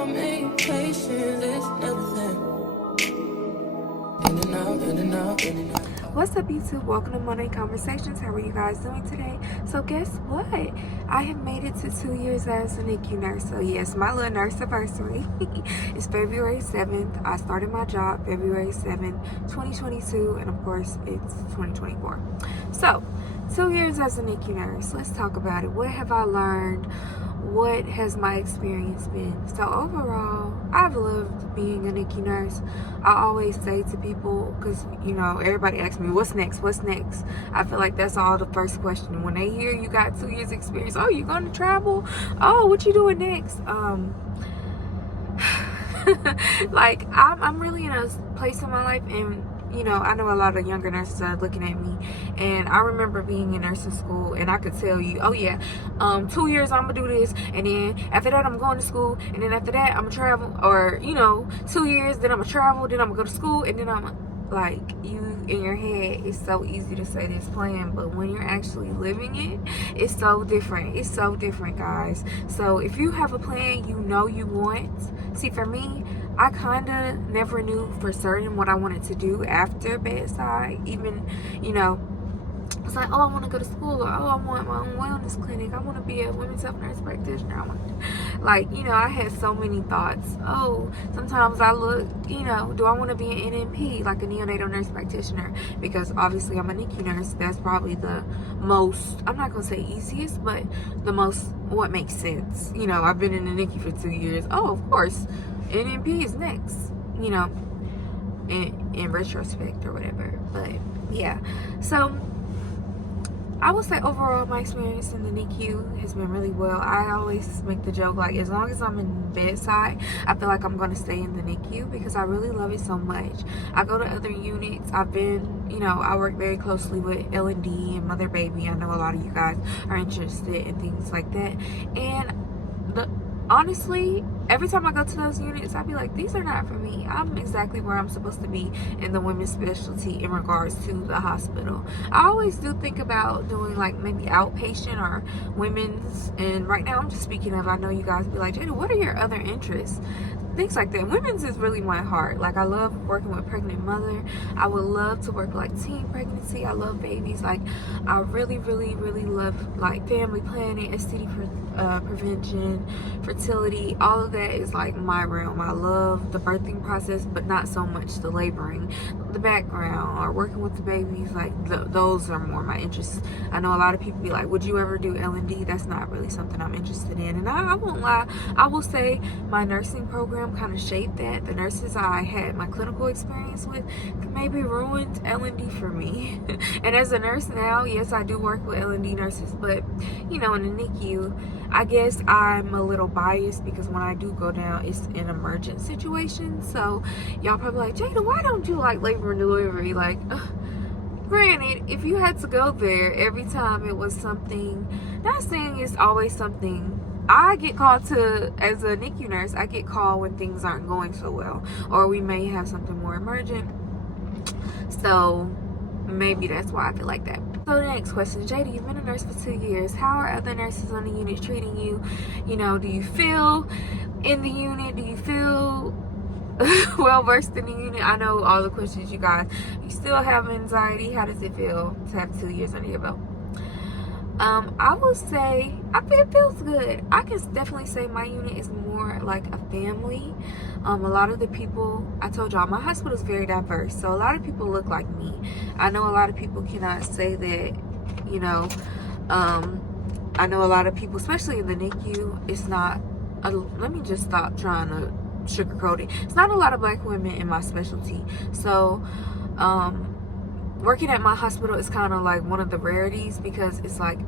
taught me patience is everything. In and out, in and out, in and out. What's up, YouTube? Welcome to Monday Conversations. How are you guys doing today? So guess what? I have made it to 2 years as a NICU nurse. So yes, my little nurse anniversary is February 7th. I started my job February 7th, 2022, and of course it's 2024. So 2 years as a NICU nurse. Let's talk about it. What have I learned? What has my experience been? So overall, I've loved being a NICU nurse. I always say to people, because you know everybody asks me what's next, I feel like that's all the first question when they hear you got 2 years experience. Oh, you're going to travel? Oh, what you doing next? Like I'm really in a place in my life, and you know, I know a lot of younger nurses are looking at me, and I remember being in nursing school, and I could tell you, oh yeah, 2 years I'm gonna do this, and then after that I'm going to school, and then after that I'm gonna travel, or you know, 2 years, then I'm gonna travel, then I'm gonna go to school, and then I'm like, you in your head, it's so easy to say this plan, but when you're actually living it, it's so different. It's so different, guys. So if you have a plan you know you want, see, for me, I kind of never knew for certain what I wanted to do after bedside. Even, you know, it's like, oh, I want to go to school, or oh, I want my own wellness clinic. I want to be a women's health nurse practitioner. I want to, like, you know, I had so many thoughts. Oh, sometimes I look, you know, do I want to be an NNP, like a neonatal nurse practitioner? Because obviously I'm a NICU nurse. That's probably the most, I'm not going to say easiest, but the most, what makes sense. You know, I've been in the NICU for 2 years. Oh, of course, NNP is next, you know, in retrospect or whatever. But yeah, so I would say overall my experience in the NICU has been really well. I always make the joke, like, as long as I'm in bedside, I feel like I'm going to stay in the NICU because I really love it so much. I go to other units. I've been, you know, I work very closely with L&D and Mother Baby. I know a lot of you guys are interested in things like that. And honestly, every time I go to those units, I'd be like, these are not for me. I'm exactly where I'm supposed to be in the women's specialty in regards to the hospital. I always do think about doing like maybe outpatient or women's, and right now I'm just speaking of, I know you guys be like, Jada, what are your other interests? Things like that. Women's is really my heart. Like, I love working with pregnant mother. I would love to work like teen pregnancy. I love babies. Like, I really love like family planning, STD prevention, fertility. All of that is like my realm. I love the birthing process, but not so much the laboring, the background, or working with the babies. Like those are more my interests. I know a lot of people be like, would you ever do L&D? That's not really something I'm interested in. And I won't lie, I will say my nursing program kind of shaped that. The nurses I had my clinical experience with maybe ruined L&D for me. And as a nurse now, yes, I do work with L&D nurses, but you know, in the NICU, I guess I'm a little biased because when I do go down, it's an emergent situation. So y'all probably like, Jada, why don't you like labor and delivery? Like, granted, if you had to go there every time it was something, not saying it's always something, I get called to, as a NICU nurse, I get called when things aren't going so well, or we may have something more emergent. So maybe that's why I feel like that. So the next question, Jada, you've been a nurse for 2 years. How are other nurses on the unit treating you? You know, do you feel in the unit? Do you feel well versed in the unit? I know all the questions, you guys. You still have anxiety. How does it feel to have 2 years under your belt? I will say, it feels good. I can definitely say my unit is more like a family. A lot of the people, I told y'all, my hospital is very diverse, so a lot of people look like me. I know a lot of people cannot say that, you know, I know a lot of people, especially in the NICU, it's not, let me just stop trying to sugarcoat it. It's not a lot of black women in my specialty. So, working at my hospital is kind of like one of the rarities because it's like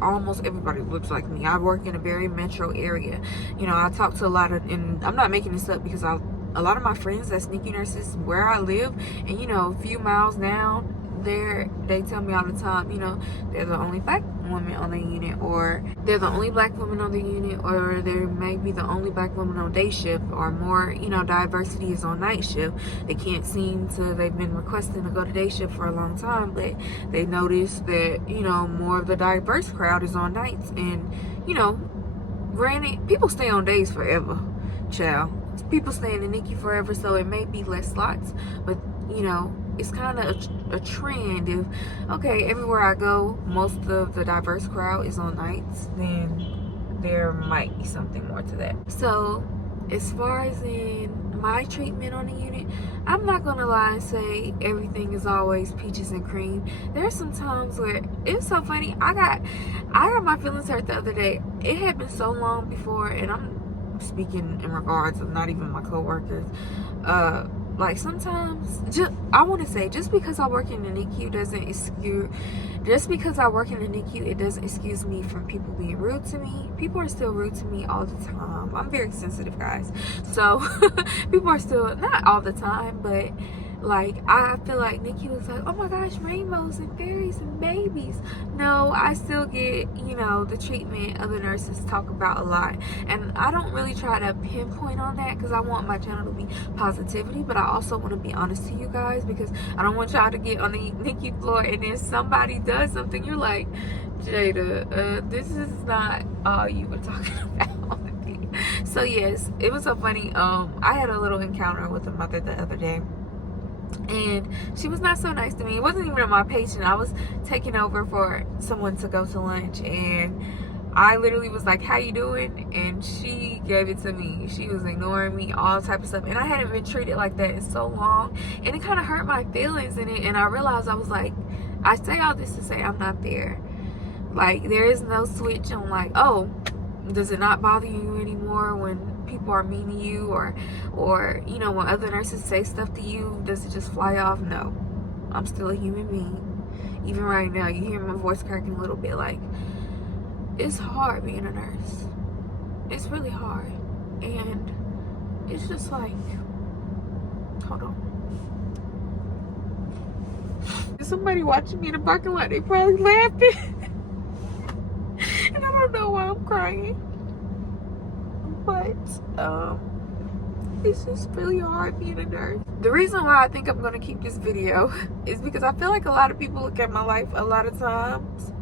almost everybody looks like me. I work in a very metro area. You know, I talk to a lot of, and I'm not making this up because a lot of my friends that's NICU nurses where I live, and you know, a few miles down there, they tell me all the time, you know, they're the only black woman on the unit, or they're the only black woman on the unit, or there may be the only black woman on day shift, or more, you know, diversity is on night shift. They can't seem to, they've been requesting to go to day shift for a long time, but they noticed that, you know, more of the diverse crowd is on nights. And, you know, granted, people stay on days forever. child, people stay in the NICU forever, so it may be less slots, but you know, it's kind of a trend. If, okay, everywhere I go, most of the diverse crowd is on nights, then there might be something more to that. So as far as in my treatment on the unit, I'm not gonna lie and say everything is always peaches and cream. There's some times where it's so funny. I got my feelings hurt the other day. It had been so long before, and I'm speaking in regards of not even my coworkers. Like sometimes, I want to say, just because I work in the NICU doesn't excuse, just because I work in the NICU, it doesn't excuse me from people being rude to me. People are still rude to me all the time. I'm very sensitive, guys. So people are still, not all the time, but like, I feel like NICU is like, oh my gosh, rainbows and fairies and babies. No, I still get, you know, the treatment other nurses talk about a lot. And I don't really try to pinpoint on that because I want my channel to be positivity, but I also want to be honest to you guys because I don't want y'all to get on the NICU floor and then somebody does something. You're like, Jada, this is not all you were talking about. So yes, it was so funny. I had a little encounter with a mother the other day, and she was not so nice to me. It wasn't even my patient. I was taking over for someone to go to lunch, and I literally was like, how you doing? And she gave it to me. She was ignoring me, all type of stuff, and I hadn't been treated like that in so long, and it kind of hurt my feelings in it. And I realized, I was like, I say all this to say I'm not there. Like, there is no switch on like, oh, does it not bother you anymore when people are mean to you, or you know, when other nurses say stuff to you, does it just fly off? No, I'm still a human being. Even right now, you hear my voice cracking a little bit. Like, it's hard being a nurse. It's really hard, and it's just like, hold on, there's somebody watching me in the parking lot. They probably laughing. And I don't know why I'm crying, but it's just really hard being a nurse. The reason why I think I'm gonna keep this video is because I feel like a lot of people look at my life a lot of times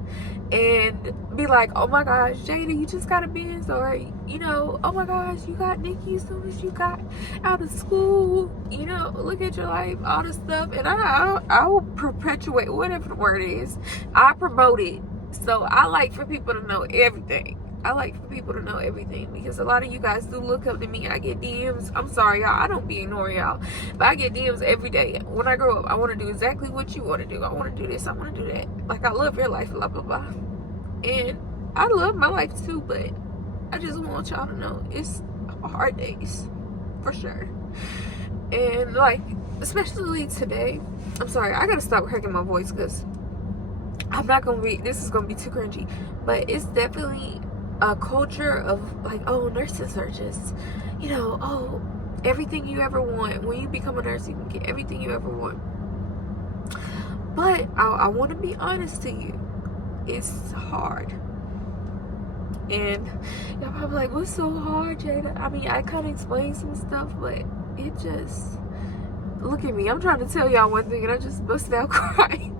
and be like, oh my gosh, Jada, you just got a biz, or you know, oh my gosh, you got NICU as soon as you got out of school, you know, look at your life, all this stuff. And I will perpetuate, whatever the word is, I promote it. So I like for people to know everything. I like for people to know everything because a lot of you guys do look up to me. I get DMs. I'm sorry, y'all. I don't be ignoring y'all, but I get DMs every day. When I grow up, I want to do exactly what you want to do. I want to do this. I want to do that. Like, I love your life, blah, blah, blah. And I love my life too, but I just want y'all to know it's hard days, for sure. And like, especially today, I'm sorry, I got to stop cracking my voice because I'm not gonna be, this is gonna be too cringy, but it's definitely a culture of like, oh, nurses are just, you know, oh, everything you ever want. When you become a nurse, you can get everything you ever want. But I want to be honest to you, it's hard. And y'all probably like, what's so hard, Jada? I mean, I kind of explained some stuff, but it just, look at me, I'm trying to tell y'all one thing and I just busted out crying.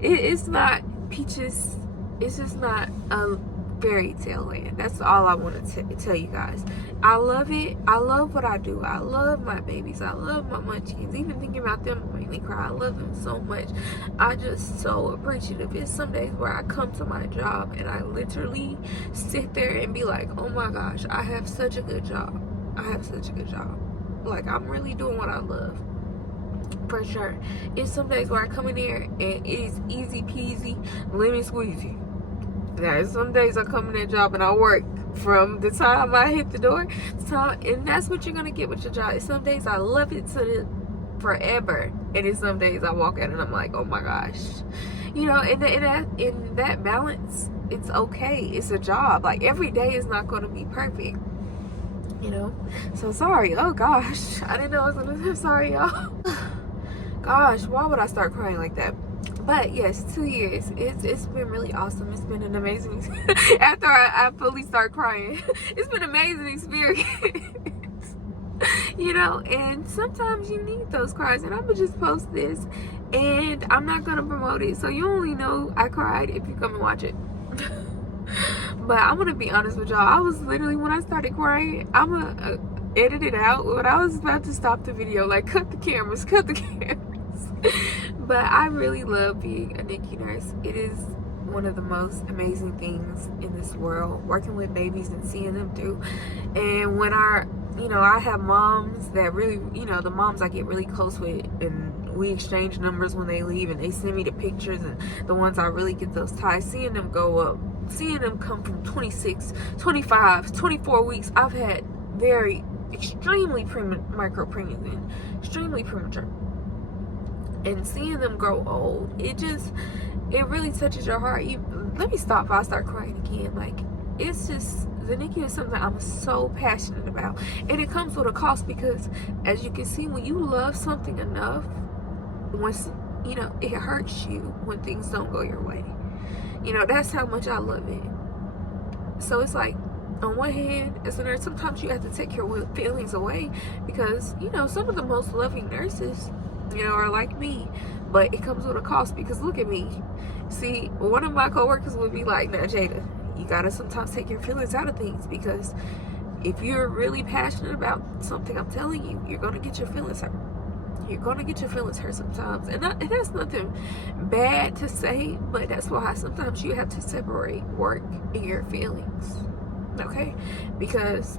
It's not peaches. It's just not a fairy tale land. That's all I want to tell you guys. I love it. I love what I do. I love my babies. I love my munchkins. Even thinking about them will make me cry. I love them so much. I just so appreciative. It's some days where I come to my job and I literally sit there and be like, oh my gosh, I have such a good job. I have such a good job. Like, I'm really doing what I love. For sure. It's some days where I come in there and it is easy peasy, lemon squeezy. There's some days I come in that job and I work from the time I hit the door to time, and that's what you're gonna get with your job. Some days I love it to forever, and then some days I walk out and I'm like, oh my gosh, you know. In that balance, it's okay. It's a job. Like, every day is not going to be perfect, you know. So sorry. Oh gosh, I didn't know I was gonna. Sorry, y'all. Gosh, why would I start crying like that? But yes, 2 years. It's been really awesome. It's been an amazing. After I fully start crying, it's been an amazing experience. You know, and sometimes you need those cries. And I'm gonna just post this, and I'm not gonna promote it, so you only know I cried if you come and watch it. But I'm gonna be honest with y'all. I was literally, when I started crying, I'm gonna edit it out. When I was about to stop the video, like, cut the cameras. But I really love being a NICU nurse. It is one of the most amazing things in this world, working with babies and seeing them through. And when I have moms that really, the moms I get really close with, and we exchange numbers when they leave, and they send me the pictures, and the ones I really get those ties, seeing them go up, seeing them come from 26, 25, 24 weeks. I've had extremely micro pregnant, extremely premature, and seeing them grow old, it really touches your heart. Let me stop before I start crying again. Like, it's just, the NICU is something I'm so passionate about, and it comes with a cost, because as you can see, when you love something enough, once it hurts you when things don't go your way. That's how much I love it. So it's like, on one hand, as a nurse, sometimes you have to take your feelings away, because some of the most loving nurses are like me, but it comes with a cost. Because look at me. See, one of my coworkers would be like, "Now, Jada, you gotta sometimes take your feelings out of things, because if you're really passionate about something, I'm telling you, you're gonna get your feelings hurt. You're gonna get your feelings hurt sometimes." And that's nothing bad to say, but that's why sometimes you have to separate work and your feelings, okay? Because,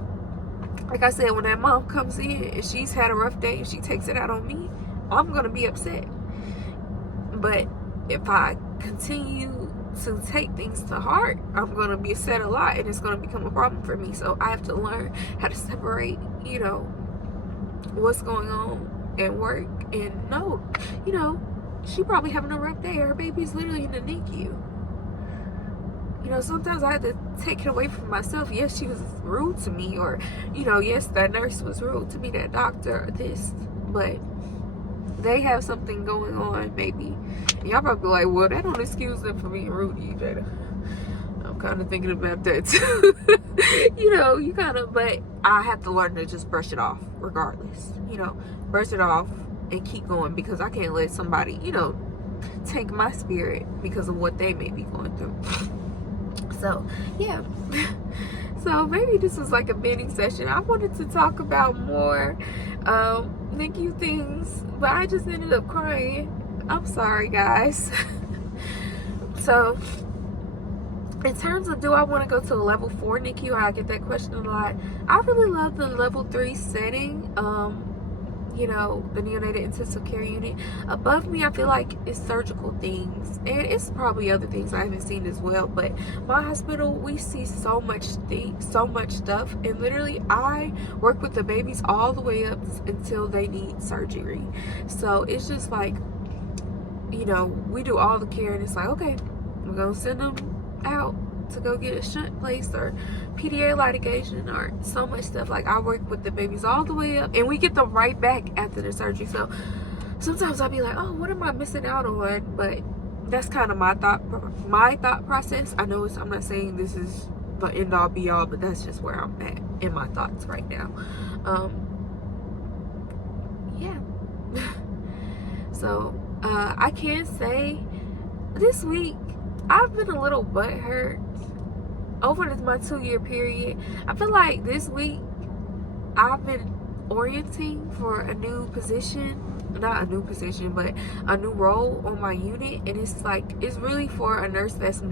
like I said, when that mom comes in and she's had a rough day and she takes it out on me, I'm gonna be upset. But if I continue to take things to heart, I'm gonna be upset a lot, and it's gonna become a problem for me. So I have to learn how to separate, what's going on at work, and no, she probably having a rough day. Her baby's literally in the NICU. Sometimes I had to take it away from myself. Yes, she was rude to me, or yes, that nurse was rude to me, that doctor, or this, but they have something going on, maybe. And y'all probably like, well, that don't excuse them for being rude to you, Jada. I'm kind of thinking about that too. You kind of, but I have to learn to just brush it off regardless. Brush it off and keep going, because I can't let somebody, take my spirit because of what they may be going through. So, yeah. So maybe this was like a venting session. I wanted to talk about more NICU things, but I just ended up crying. I'm sorry, guys. So, in terms of, do I want to go to a level 4 NICU? I get that question a lot. I really love the level 3 setting. The neonatal intensive care unit. Above me, I feel like it's surgical things, and it's probably other things I haven't seen as well. But my hospital, we see so much stuff, and literally I work with the babies all the way up until they need surgery. So it's just like, we do all the care, and it's like, okay, we're gonna send them out to go get a shunt placed, or PDA litigation, or so much stuff. Like, I work with the babies all the way up, and we get them right back after the surgery. So sometimes I'll be like, oh, what am I missing out on? But that's kind of my thought process. I know I'm not saying this is the end all be all, but that's just where I'm at in my thoughts right now. Yeah. So I can say this week I've been a little butthurt over my 2-year period. I feel like this week I've been orienting for a new position, not a new position, but a new role on my unit, and it's really for a nurse that's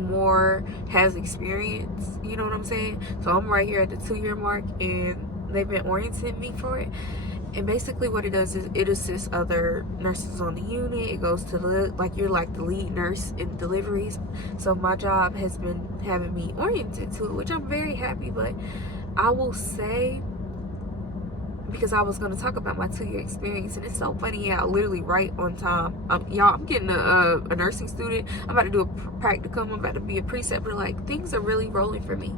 has experience, you know what I'm saying? So I'm right here at the 2-year mark, and they've been orienting me for it. And basically what it does is it assists other nurses on the unit. It goes to you're like the lead nurse in deliveries. So my job has been having me oriented to it, which I'm very happy. But I will say, because I was going to talk about my 2-year experience, and it's so funny how literally right on time, y'all, I'm getting a nursing student. I'm about to do a practicum. I'm about to be a preceptor. Like, things are really rolling for me.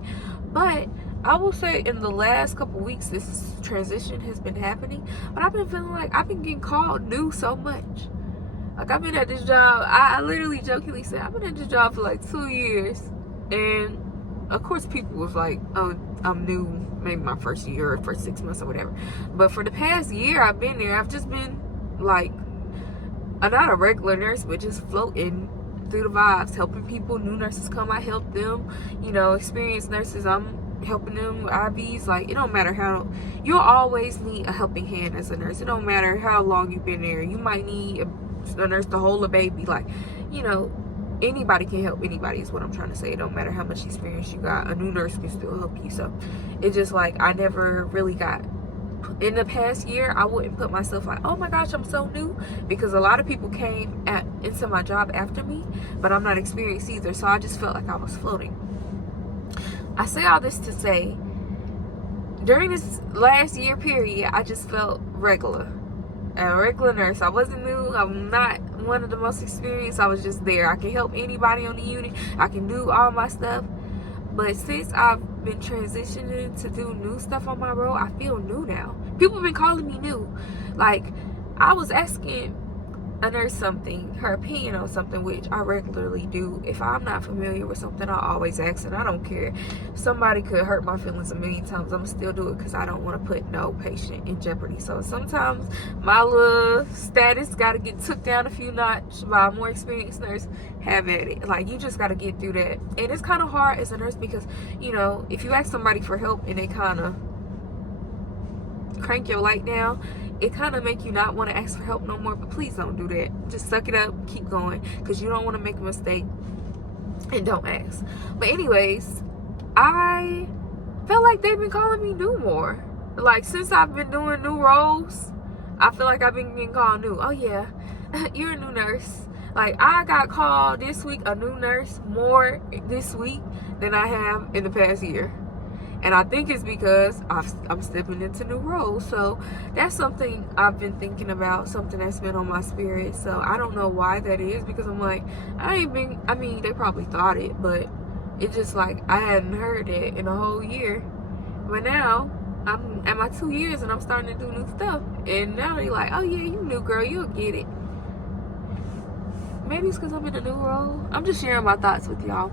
But I will say, in the last couple weeks, this transition has been happening, but I've been feeling like I've been getting called new so much. Like, I've been at this job, I literally jokingly said, I've been at this job for like 2 years, and of course people was like, oh, I'm new, maybe my first year or first 6 months or whatever. But for the past year I've been there, I've just been like, not a regular nurse, but just floating through the vibes, helping people. New nurses come, I help them. You know, experienced nurses, I'm helping them with IVs. Like, it don't matter how, you'll always need a helping hand as a nurse. It don't matter how long you've been there. You might need a nurse to hold a baby. Like, you know, anybody can help anybody is what I'm trying to say. It don't matter how much experience you got, a new nurse can still help you. So it's just like, I never really got, in the past year, I wouldn't put myself like, oh my gosh, I'm so new, because a lot of people came into my job after me, but I'm not experienced either. So I just felt like I was floating. I say all this to say, during this last year period, I just felt regular. A regular nurse. I wasn't new. I'm not one of the most experienced. I was just there. I can help anybody on the unit. I can do all my stuff. But since I've been transitioning to do new stuff on my role, I feel new now. People have been calling me new. Like, I was asking a nurse something, her opinion on something, which I regularly do. If I'm not familiar with something, I always ask, and I don't care. Somebody could hurt my feelings a million times, I'm gonna still do it, because I don't want to put no patient in jeopardy. So sometimes my little status got to get took down a few notches by a more experienced nurse. Have at it. Like, you just got to get through that. And it's kind of hard as a nurse, because, you know, if you ask somebody for help and they kind of crank your light down, it kind of make you not want to ask for help no more. But please don't do that. Just suck it up, keep going, because you don't want to make a mistake, and don't ask. But anyways, I felt like they've been calling me new more. Like, since I've been doing new roles, I feel like I've been getting called new. Oh yeah, you're a new nurse. Like, I got called this week a new nurse more this week than I have in the past year. And I think it's because I'm stepping into new roles. So that's something I've been thinking about, something that's been on my spirit. So I don't know why that is, because I'm like, I mean, they probably thought it, but it's just like, I hadn't heard it in a whole year. But now, I'm at my 2 years and I'm starting to do new stuff. And now they're like, oh yeah, you new girl, you'll get it. Maybe it's because I'm in a new role. I'm just sharing my thoughts with y'all.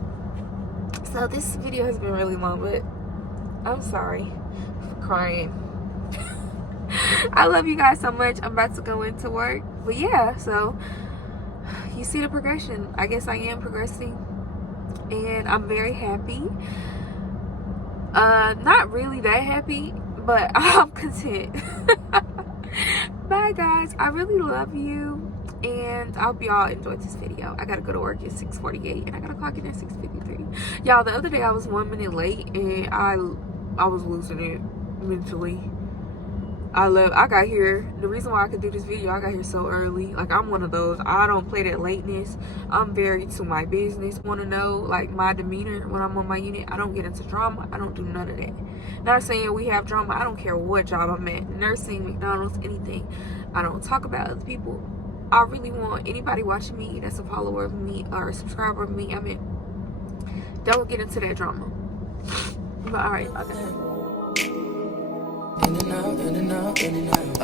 So this video has been really long, but I'm sorry for crying. I love you guys so much. I'm about to go into work. But yeah, so you see the progression. I guess I am progressing. And I'm very happy. Not really that happy, but I'm content. Bye guys. I really love you. And I hope y'all enjoyed this video. I gotta go to work at 6:48 and I gotta clock in at 6:53. Y'all, the other day I was 1 minute late and I was losing it mentally. I got here, the reason why I could do this video, I got here so early. Like, I'm one of those, I don't play that lateness. I'm very to my business. Want to know, like, my demeanor when I'm on my unit. I don't get into drama. I don't do none of that. Not saying we have drama. I don't care what job I'm at. Nursing, McDonald's, anything. I don't talk about other people. I really want anybody watching me that's a follower of me or a subscriber of me, I mean, don't get into that drama. But alright, okay. In and out, in and out, in and out.